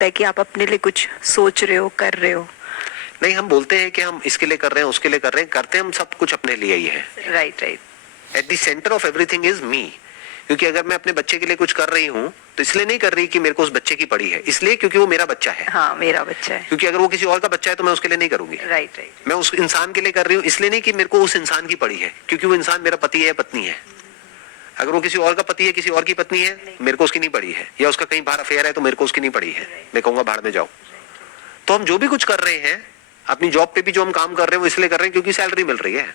है कि आप अपने लिए कुछ सोच रहे हो, कर रहे हो? नहीं, हम बोलते हैं कि हम इसके लिए कर रहे हैं, उसके लिए कर रहे हैं, करते हम सब कुछ अपने लिए ही है। Right right. At the centre of everything is me. क्योंकि अगर मैं अपने बच्चे के लिए कुछ कर रही हूँ तो इसलिए नहीं कर रही कि मेरे को उस बच्चे की पड़ी है, इसलिए क्योंकि वो मेरा बच्चा है। हाँ, मेरा बच्चा है। क्योंकि अगर वो किसी और का बच्चा है तो मैं उसके लिए नहीं करूंगी। Right right. मैं उस इंसान के लिए कर रही हूँ इसलिए नहीं कि मेरे को उस इंसान की पड़ी है, क्योंकि वो इंसान मेरा पति है, पत्नी है। अगर वो किसी और का पति है, किसी और की पत्नी है, मेरे को उसकी नहीं पड़ी है, या उसका कहीं बाहर अफेयर है तो मेरे को उसकी नहीं पड़ी है। मैं कहूंगा भाड़ में जाओ। तो हम जो भी कुछ कर रहे हैं, अपनी जॉब पे भी जो हम काम कर रहे हैं वो इसलिए कर रहे हैं क्योंकि सैलरी मिल रही है।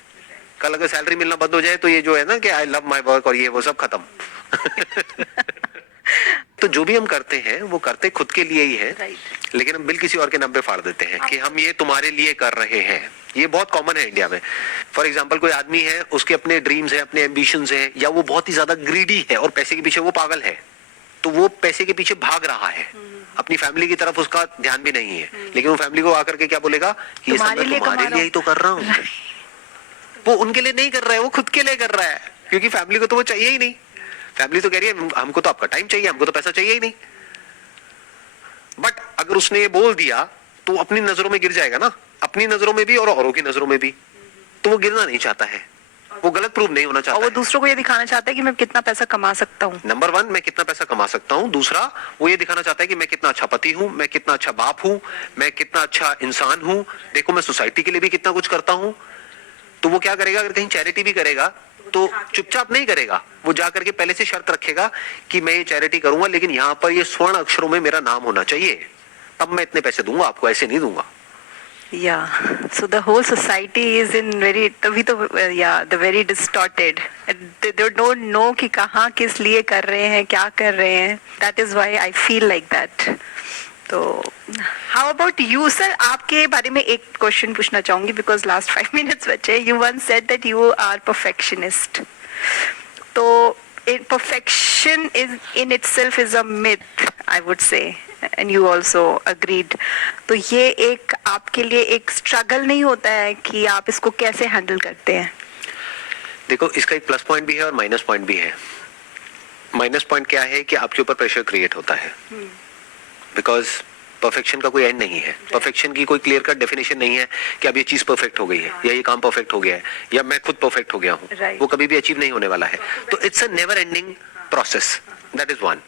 कल अगर सैलरी मिलना बंद हो जाए तो ये जो है ना कि आई लव माई वर्क और ये वो सब खत्म। तो जो भी हम करते हैं वो करते खुद के लिए ही है, लेकिन हम बिल किसी और के नाम पे फाड़ देते हैं कि हम ये तुम्हारे लिए कर रहे हैं। ये बहुत कॉमन है इंडिया में। फॉर एग्जाम्पल, कोई आदमी है, उसके अपने ड्रीम्स हैं, अपने एम्बिशंस हैं, या वो बहुत ही ज्यादा ग्रीडी है और पैसे के पीछे वो पागल है, तो वो पैसे के पीछे भाग रहा है, अपनी फैमिली की तरफ उसका ध्यान भी नहीं है, लेकिन वो फैमिली को आकर के क्या बोलेगा कि ये सब मैं तुम्हारे लिए ही तो कर रहा हूँ। वो उनके लिए नहीं कर रहा है, वो खुद के लिए कर रहा है, क्योंकि फैमिली को तो वो चाहिए ही नहीं। फैमिली तो कह रही है हमको तो आपका टाइम चाहिए, हमको तो पैसा चाहिए ही नहीं। बट अगर उसने ये बोल दिया तो अपनी नजरों में गिर जाएगा ना, अपनी नजरों में भी और औरों की नजरों में भी। तो वो गिरना नहीं चाहता है, वो गलत प्रूव नहीं होना चाहता और वो दूसरों को ये दिखाना चाहता है कि मैं कितना पैसा कमा सकता हूँ। नंबर 1, मैं कितना पैसा कमा सकता हूँ। दूसरा, वो ये दिखाना चाहता है कि मैं कितना अच्छा पति हूँ, मैं कितना अच्छा बाप हूँ, मैं कितना अच्छा इंसान हूँ, देखो मैं सोसाइटी के लिए भी कितना कुछ करता हूँ। तो वो क्या करेगा, अगर कहीं चैरिटी भी करेगा तो चुपचाप नहीं करेगा, वो जा करके पहले से शर्त रखेगा कि मैं ये चैरिटी करूंगा, लेकिन यहाँ पर ये स्वर्ण अक्षरों में मेरा नाम होना चाहिए, तब मैं इतने पैसे दूंगा आपको, ऐसे नहीं दूंगा। Yeah, so the whole society is in very, तभी तो yeah, the very distorted. They don't know कि कहाँ किस लिए कर रहे हैं, क्या कर रहे हैं. That is why I feel like that. तो how about you, sir? आपके बारे में एक क्वेश्चन पूछना चाहूंगी because last 5 minutes बचे. You once said that you are perfectionist. तो perfection is in itself is a myth, I would say. And you also agreed. तो ये एक आपके लिए एक स्ट्रगल नहीं होता है कि आप इसको कैसे हैंडल करते हैं? देखो, इसका एक प्लस पॉइंट भी है और माइनस पॉइंट भी है। माइनस पॉइंट क्या है कि आपके ऊपर प्रेशर क्रिएट होता है, बिकॉज परफेक्शन का कोई एंड नहीं है। परफेक्शन की कोई क्लियर कट डेफिनेशन नहीं है कि अब ये चीज परफेक्ट हो गई है, या ये काम परफेक्ट हो गया है, या मैं खुद परफेक्ट हो गया हूँ। वो कभी भी अचीव नहीं होने वाला है। तो it's a never ending process, that is one.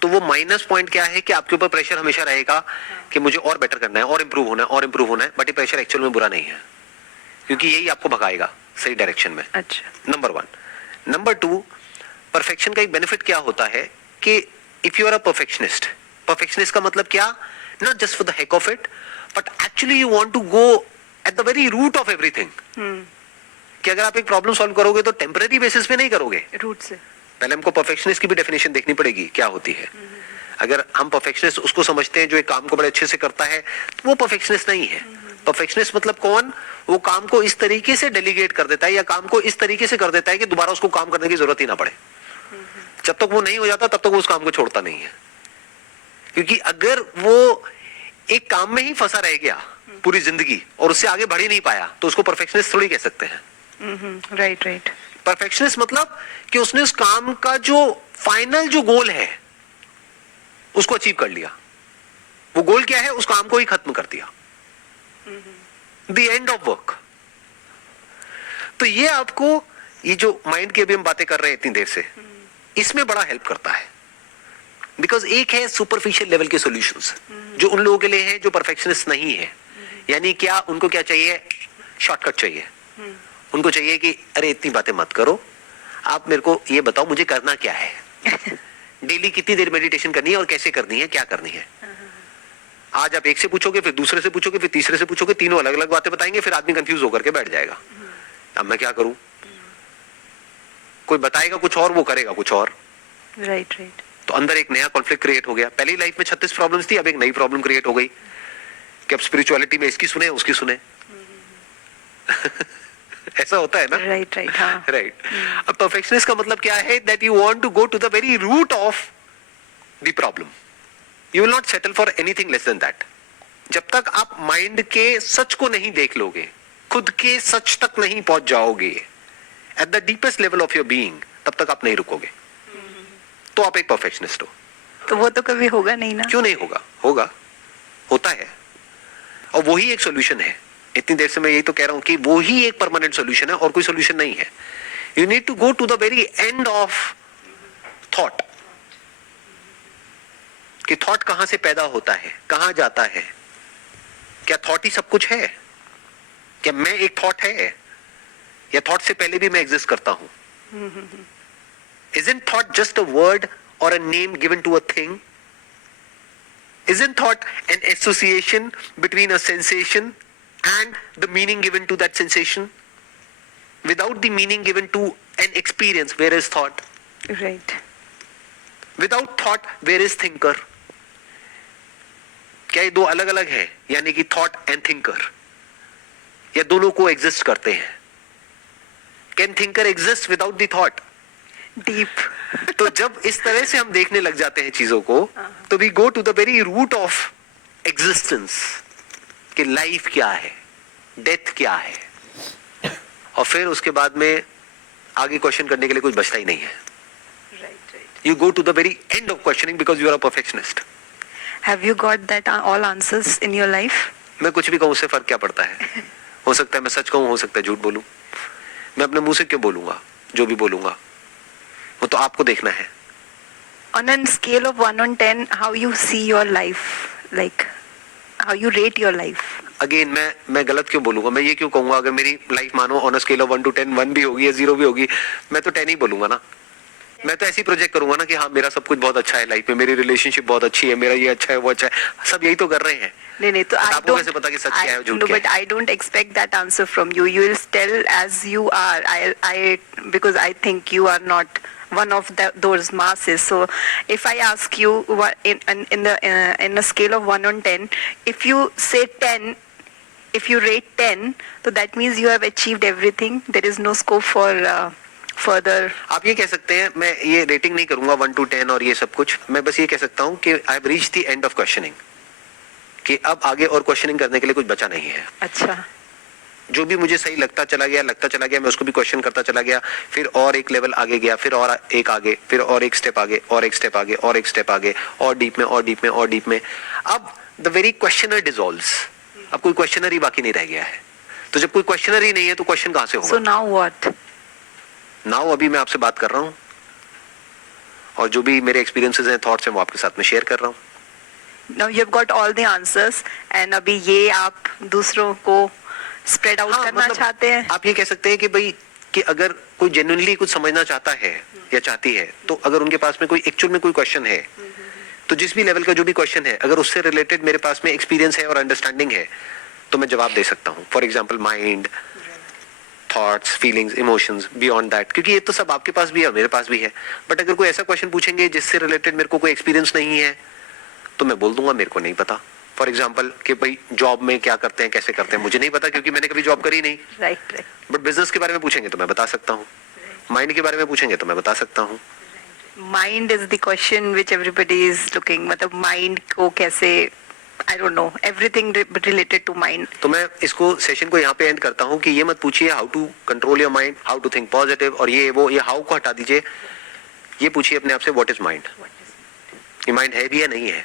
तो वो माइनस पॉइंट क्या है कि आपके ऊपर प्रेशर हमेशा रहेगा कि मुझे और बेटर करना है, और इंप्रूव होना है, और इंप्रूव होना है। बट ये प्रेशर एक्चुअल में बुरा नहीं है, क्योंकि यही आपको भगाएगा सही डायरेक्शन में। अच्छा। नंबर 1। नंबर 2, परफेक्शन का एक बेनिफिट क्या होता है कि if you are a perfectionist, perfectionist का मतलब क्या, not just for the heck of it, but actually you want to go at the very root of everything. कि अगर आप एक प्रॉब्लम सॉल्व करोगे तो टेम्पररी बेसिस पे नहीं करोगे, रूट से। पहले हमको परफेक्शनिस्ट की भी डेफिनेशन देखनी पड़ेगी क्या होती है। अगर हम परफेक्शनिस्ट उसको समझते हैं जो एक काम को बड़े अच्छे से करता है, तो वो परफेक्शनिस्ट नहीं है। परफेक्शनिस्ट मतलब कौन, वो काम को इस तरीके से डेलीगेट कर देता है, या काम को इस तरीके से कर देता है कि दोबारा उसको काम करने की जरूरत ही ना पड़े। जब तक वो नहीं हो जाता तब तक वो उस काम को छोड़ता नहीं है। क्योंकि अगर वो एक काम में ही फंसा रह गया पूरी जिंदगी और उससे आगे बढ़ ही नहीं पाया, तो उसको परफेक्शनिस्ट थोड़ी कह सकते हैं। Right right. परफेक्शनिस्ट मतलब कि उसने उस काम का जो फाइनल जो गोल है उसको अचीव कर लिया। वो गोल क्या है, उस काम को ही खत्म कर दिया, द एंड ऑफ वर्क। तो ये आपको, ये जो माइंड की अभी हम बातें कर रहे हैं इतनी देर से, इसमें बड़ा हेल्प करता है। बिकॉज एक है सुपरफिशियल लेवल के सॉल्यूशंस जो उन लोगों के लिए है जो परफेक्शनिस्ट नहीं है। यानी क्या, उनको क्या चाहिए, शॉर्टकट चाहिए। उनको चाहिए कि अरे इतनी बातें मत करो, आप मेरे को ये बताओ मुझे करना क्या है, डेली कितनी देर मेडिटेशन करनी है और कैसे करनी है, क्या करनी है। आज आप एक से पूछोगे, फिर दूसरे से पूछोगे, फिर तीसरे से पूछोगे, तीनों अलग अलग बातें बताएंगे, फिर आदमी कंफ्यूज होकर के बैठ जाएगा, अब मैं क्या करूं। कोई बताएगा कुछ और, वो करेगा कुछ और। Right right. तो अंदर एक नया कॉन्फ्लिक्ट क्रिएट हो गया। पहली लाइफ में 36 प्रॉब्लम्स थी, अब एक नई प्रॉब्लम क्रिएट हो गई कि अब स्पिरिचुअलिटी में इसकी सुने उसकी सुने। ऐसा होता है ना। Right right. हाँ राइट। अब परफेक्शनिस्ट का मतलब क्या है, that you want to go to the very root of the problem. You will not settle for anything less than that. जब तक आप माइंड के सच को नहीं देख लोगे, खुद के सच तक नहीं पहुंच जाओगे at the deepest level of your being, तब तक आप नहीं रुकोगे। तो आप एक परफेक्शनिस्ट हो। तो वो तो कभी होगा नहीं ना। क्यों नहीं होगा? होगा, होता है, और वही एक सोल्यूशन है। इतनी देर से मैं यही तो कह रहा हूं कि वो ही एक परमानेंट सोल्यूशन है और कोई सोल्यूशन नहीं है। You need to go to the very end of thought, कि थॉट कहां से पैदा होता है, कहां जाता है। क्या थॉट ही सब कुछ है? क्या मैं एक थॉट है, या थॉट से पहले भी मैं एग्जिस्ट करता हूं? Isn't thought just a word or a name given to a thing? Isn't thought an association between a sensation and the meaning given to that sensation? Without the meaning given to an experience, where is thought? Right. Without thought, where is thinker? क्या ये दो अलग अलग है, यानी कि thought and thinker, या दोनों को एग्जिस्ट करते हैं? Can thinker exist without the thought? Deep. तो जब इस तरह से हम देखने लग जाते हैं चीजों को, तो we go to the very root of existence, कि लाइफ क्या है, डेथ क्या है, और फिर उसके बाद में आगे क्वेश्चन करने के लिए कुछ बचता ही नहीं है. Right, right. You go to the very end of questioning because you are a perfectionist. Have you got that all answers in your life? मैं कुछ भी कहूं, उससे फर्क क्या पड़ता है? हो सकता है मैं सच कहूं, हो सकता है झूठ बोलूं. मैं अपने मुंह से क्यों बोलूंगा? जो भी बोलूंगा वो तो आपको देखना है. On a scale of 1 on 10, how you see your life, like how you rate your life? Again मैं गलत क्यों बोलूंगा? मैं ये क्यों कहूंगा अगर मेरी लाइफ मानो on a scale of 1 to 10 1 भी होगी या 0 भी होगी, मैं तो 10 ही बोलूंगा ना. मैं तो ऐसी प्रोजेक्ट करूंगा ना कि हाँ मेरा सब कुछ बहुत अच्छा है लाइफ में, मेरी रिलेशनशिप बहुत अच्छी है, मेरा ये अच्छा है वो अच्छा है, सब यही तो कर रहे हैं. नहीं तो आपको कैसे पता कि सच क्या है झूठ क्या है? But I don't expect that answer from you. You will tell as you are. I because I think you are not one of those masses. So if I ask you in a scale of 1 on 10, if you say 10, if you rate 10, so that means you have achieved everything. There is no scope for further. आप ये कह सकते हैं, मैं ये rating नहीं करूंगा 1 to 10 और ये सब कुछ. मैं बस ये कह सकता हूँ कि I have reached the end of questioning, कि अब आगे और क्वेश्चनिंग करने के लिए कुछ बचा नहीं है. अच्छा. जो भी मुझे सही लगता चला गया मैं उसको भी क्वेश्चन करता चला गया, फिर और एक लेवल आगे गया, फिर और एक आगे, फिर और एक स्टेप आगे, और एक स्टेप आगे, और एक स्टेप आगे, और डीप में, और डीप में, और डीप में. अब द वेरी क्वेश्चनर डिसॉल्व्स. अब कोई क्वेश्चनर ही बाकी नहीं रह गया है. तो जब कोई क्वेश्चनर ही नहीं है तो क्वेश्चन कहां से होगा? So now what? नाउ अभी मैं आपसे बात कर रहा हूं, और जो भी मेरे एक्सपीरियंसेस हैं, थॉट्स हैं, वो आपके साथ में शेयर कर रहा हूं. Now you have got all the answers and अभी ये आप दूसरों को स्प्रेड आउट करना चाहते हैं. आप ये कह सकते हैं कि भाई, कि अगर कोई जेन्युइनली कुछ समझना चाहता है या चाहती है, तो अगर उनके पास में कोई एक्चुअल में कोई क्वेश्चन है, तो जिस भी लेवल का जो भी क्वेश्चन है, अगर उससे रिलेटेड मेरे पास में एक्सपीरियंस है और अंडरस्टैंडिंग है, तो मैं जवाब दे सकता हूँ. For example mind, thoughts, feelings, emotions, beyond that, क्योंकि ये तो सब आपके पास भी है और मेरे पास भी है. बट अगर कोई ऐसा क्वेश्चन पूछेंगे जिससे रिलेटेड मेरे को कोई एक्सपीरियंस नहीं है, तो मैं बोल दूंगा मेरे को नहीं पता. फॉर एग्जाम्पल कि भाई जॉब में क्या करते हैं, कैसे करते हैं, मुझे नहीं पता, क्योंकि मैंने कभी जॉब करी नहीं. राइट. बट बिजनेस के बारे में पूछेंगे तो मैं बता सकता हूँ. माइंड के बारे में पूछेंगे तो मैं बता सकता हूँ. Mind is the question which everybody is looking. मतलब माइंड को कैसे, I don't know, everything related to mind. तो मैं इसको सेशन को यहाँ पे एंड करता हूँ कि ये मत पूछिए how to control your mind, how to think positive, और ये वो, ये हाउ को हटा दीजिए. ये पूछिए अपने आप से, व्हाट इज माइंड? ये माइंड है भी या नहीं है?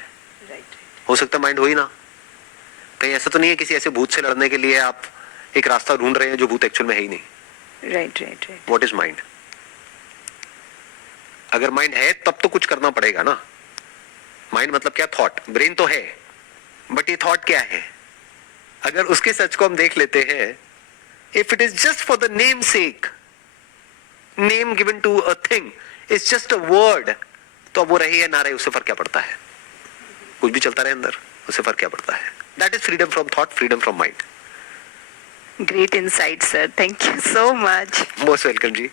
हो सकता है माइंड हो ही ना. कहीं ऐसा तो नहीं है किसी ऐसे भूत से लड़ने के लिए आप एक रास्ता ढूंढ रहे हैं जो भूत एक्चुअल में है ही नहीं. राइट. What is mind? अगर माइंड है तब तो कुछ करना पड़ेगा ना. माइंड मतलब क्या? थॉट. ब्रेन तो है, बट ये थॉट क्या है? अगर उसके सच को हम देख लेते हैं, if it is just for the name sake, name given to a thing is just a word, तो अब वो रहे या ना रहे उससे फर्क क्या पड़ता है? कुछ भी चलता रहे अंदर, उससे फर्क क्या पड़ता है? That is freedom from thought, freedom from mind. Great insight, sir. Thank you so much. Most welcome ji.